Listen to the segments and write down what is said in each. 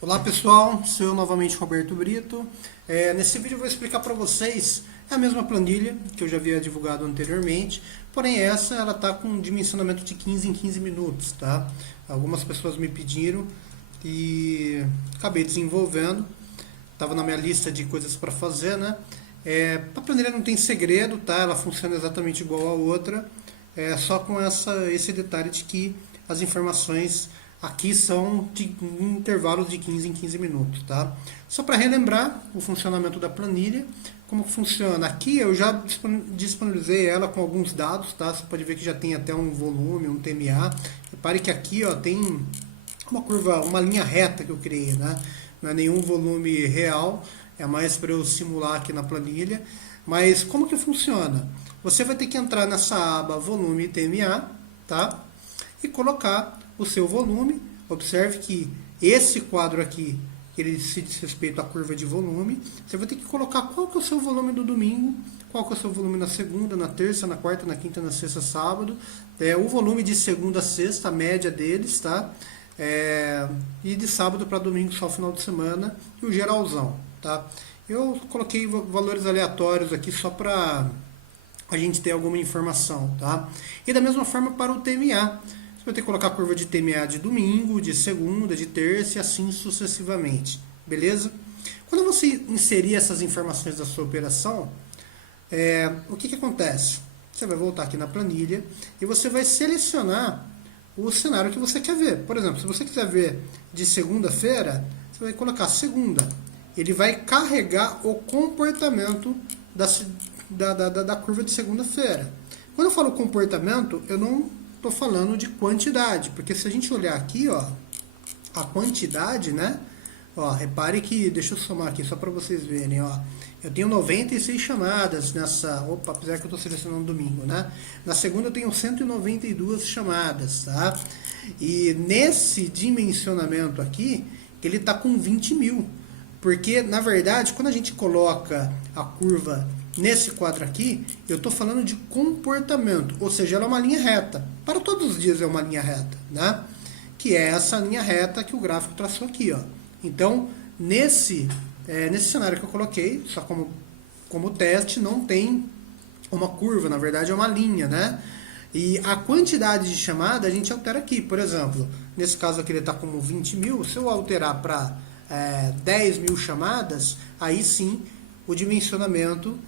Olá pessoal, sou eu novamente Roberto Brito. Nesse vídeo eu vou explicar para vocês a mesma planilha que eu já havia divulgado anteriormente, porém essa ela está com um dimensionamento de 15 em 15 minutos, tá? Algumas pessoas me pediram e acabei desenvolvendo, estava na minha lista de coisas para fazer, né? A planilha não tem segredo, tá? Ela funciona exatamente igual a outra, só com esse detalhe de que as informações aqui são de intervalos de 15 em 15 minutos, tá? Só para relembrar o funcionamento da planilha, como funciona. Aqui eu já disponibilizei ela com alguns dados, tá? Você pode ver que já tem até um volume, um TMA. Repare que aqui, ó, tem uma curva, uma linha reta que eu criei, né? Não é nenhum volume real, é mais para eu simular aqui na planilha. Mas como que funciona? Você vai ter que entrar nessa aba volume e TMA, tá? E colocar o seu volume. Observe que esse quadro aqui, ele se diz respeito à curva de volume. Você vai ter que colocar qual que é o seu volume do domingo, qual que é o seu volume na segunda, na terça, na quarta, na quinta, na sexta, sábado. O volume de segunda a sexta, a média deles, tá? E de sábado para domingo, só o final de semana, e o geralzão, tá? Eu coloquei valores aleatórios aqui só para a gente ter alguma informação, tá? E da mesma forma para o TMA. Você vai ter que colocar a curva de TMA de domingo, de segunda, de terça e assim sucessivamente. Beleza? Quando você inserir essas informações da sua operação, o que acontece? Você vai voltar aqui na planilha e você vai selecionar o cenário que você quer ver. Por exemplo, se você quiser ver de segunda-feira, você vai colocar segunda. Ele vai carregar o comportamento da curva de segunda-feira. Quando eu falo comportamento, eu não estou falando de quantidade, porque se a gente olhar aqui, ó, a quantidade, né? Ó, repare que, deixa eu somar aqui só para vocês verem, ó. Eu tenho 96 chamadas nessa, opa, apesar que eu estou selecionando domingo, né? Na segunda eu tenho 192 chamadas, tá? E nesse dimensionamento aqui, ele está com 20 mil, porque na verdade, quando a gente coloca a curva nesse quadro aqui, eu estou falando de comportamento, ou seja, ela é uma linha reta. Para todos os dias é uma linha reta, né? Que é essa linha reta que o gráfico traçou aqui, ó. Então, nesse cenário que eu coloquei, só como teste, não tem uma curva, na verdade é uma linha, né? E a quantidade de chamada a gente altera aqui. Por exemplo, nesse caso aqui ele está como 20 mil, se eu alterar para 10 mil chamadas, aí sim o dimensionamento,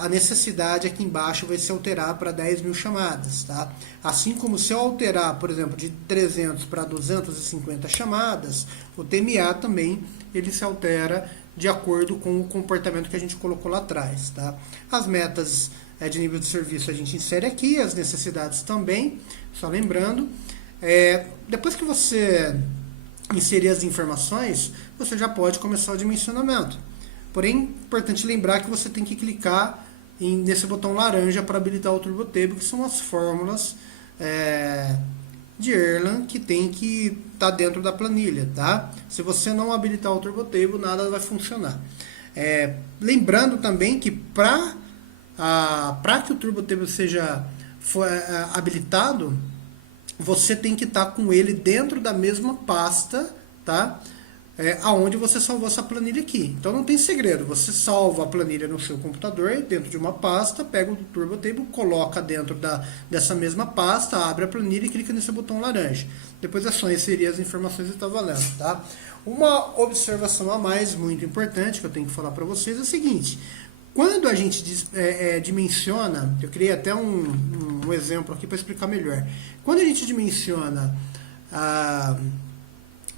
a necessidade aqui embaixo vai se alterar para 10 mil chamadas, tá? Assim como se eu alterar, por exemplo, de 300 para 250 chamadas, o TMA também ele se altera de acordo com o comportamento que a gente colocou lá atrás, tá? As metas de nível de serviço a gente insere aqui, as necessidades também, só lembrando. Depois que você inserir as informações, você já pode começar o dimensionamento. Porém, é importante lembrar que você tem que clicar nesse botão laranja para habilitar o Turbo Table, que são as fórmulas de Erlang que tem que estar dentro da planilha, tá? Se você não habilitar o Turbo Table, nada vai funcionar. Lembrando também que para que o Turbo Table seja habilitado, você tem que estar com ele dentro da mesma pasta, tá? Aonde você salvou essa planilha aqui. Então não tem segredo, você salva a planilha no seu computador, dentro de uma pasta, pega o Turbo Table, coloca dentro dessa mesma pasta, abre a planilha e clica nesse botão laranja. Depois é só inserir as informações e está valendo, tá? Uma observação a mais, muito importante, que eu tenho que falar para vocês, é o seguinte: quando a gente dimensiona, eu criei até um exemplo aqui para explicar melhor. Quando a gente dimensiona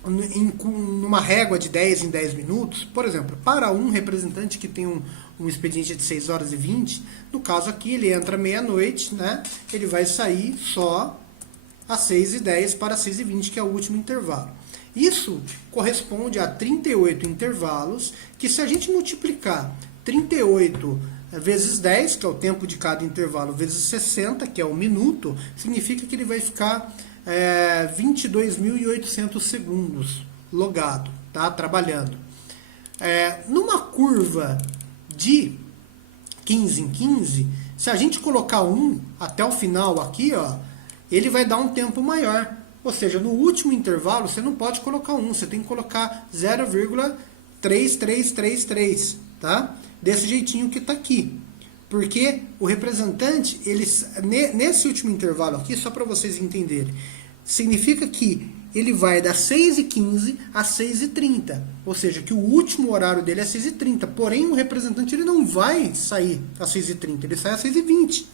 numa régua de 10 em 10 minutos, por exemplo, para um representante que tem um expediente de 6 horas e 20, no caso aqui ele entra meia-noite, né? Ele vai sair só às 6h10 para 6h20, que é o último intervalo. Isso corresponde a 38 intervalos, que se a gente multiplicar 38 vezes 10, que é o tempo de cada intervalo, vezes 60, que é o minuto, significa que ele vai ficar 22.800 segundos logado, tá? Trabalhando. Numa curva de 15 em 15, se a gente colocar 1 até o final aqui, ó, ele vai dar um tempo maior. Ou seja, no último intervalo você não pode colocar 1, você tem que colocar 0,3333, tá? Desse jeitinho que está aqui. Porque o representante, nesse último intervalo aqui, só para vocês entenderem, significa que ele vai das 6h15 às 6h30. Ou seja, que o último horário dele é 6h30. Porém, o representante ele não vai sair às 6h30, ele sai às 6h20.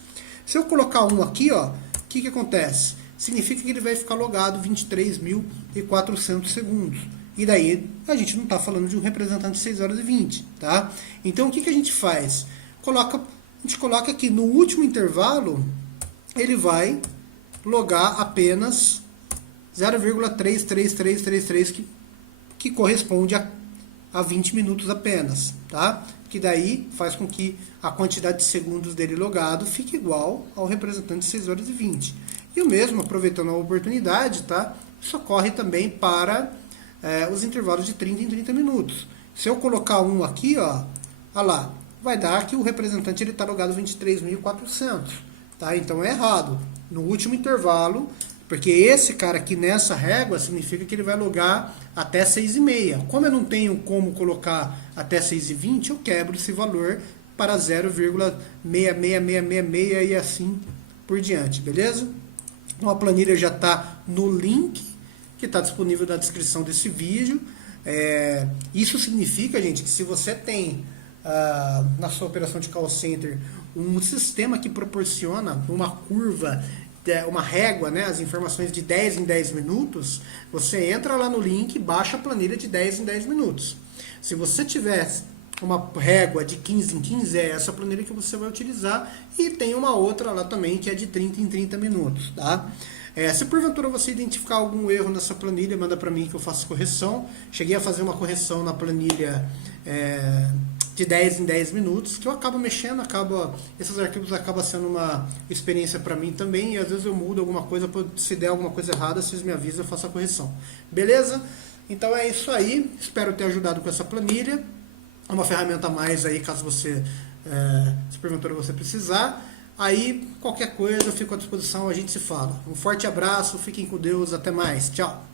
Se eu colocar 1 aqui, ó, o que acontece? Significa que ele vai ficar logado 23.400 segundos. E daí a gente não está falando de um representante de 6 horas e 20. Tá? Então o que a gente faz? A gente coloca aqui no último intervalo, ele vai logar apenas 0,33333, que corresponde a 20 minutos apenas. Tá? Que daí faz com que a quantidade de segundos dele logado fique igual ao representante de 6 horas e 20. E o mesmo, aproveitando a oportunidade, tá? Isso ocorre também para os intervalos de 30 em 30 minutos. Se eu colocar 1 aqui, ó, olha lá, vai dar que o representante está logado 23.400. Tá? Então é errado. No último intervalo, porque esse cara aqui nessa régua significa que ele vai logar até 6h30. Como eu não tenho como colocar até 6h20, eu quebro esse valor para 0,66666 e assim por diante, beleza? Então a planilha já está no link que está disponível na descrição desse vídeo. Isso significa, gente, que se você tem na sua operação de call center um sistema que proporciona uma curva, uma régua, né, as informações de 10 em 10 minutos, você entra lá no link e baixa a planilha de 10 em 10 minutos. Se você tiver uma régua de 15 em 15, é essa planilha que você vai utilizar, e tem uma outra lá também que é de 30 em 30 minutos, tá? Se porventura você identificar algum erro nessa planilha, manda para mim que eu faço correção. Cheguei a fazer uma correção na planilha de 10 em 10 minutos, que eu acabo mexendo, esses arquivos acabam sendo uma experiência para mim também, e às vezes eu mudo alguma coisa, se der alguma coisa errada, vocês me avisam, eu faço a correção. Beleza? Então é isso aí, espero ter ajudado com essa planilha. É uma ferramenta a mais aí, caso você, se porventura você precisar. Aí, qualquer coisa, eu fico à disposição, a gente se fala. Um forte abraço, fiquem com Deus, até mais, tchau!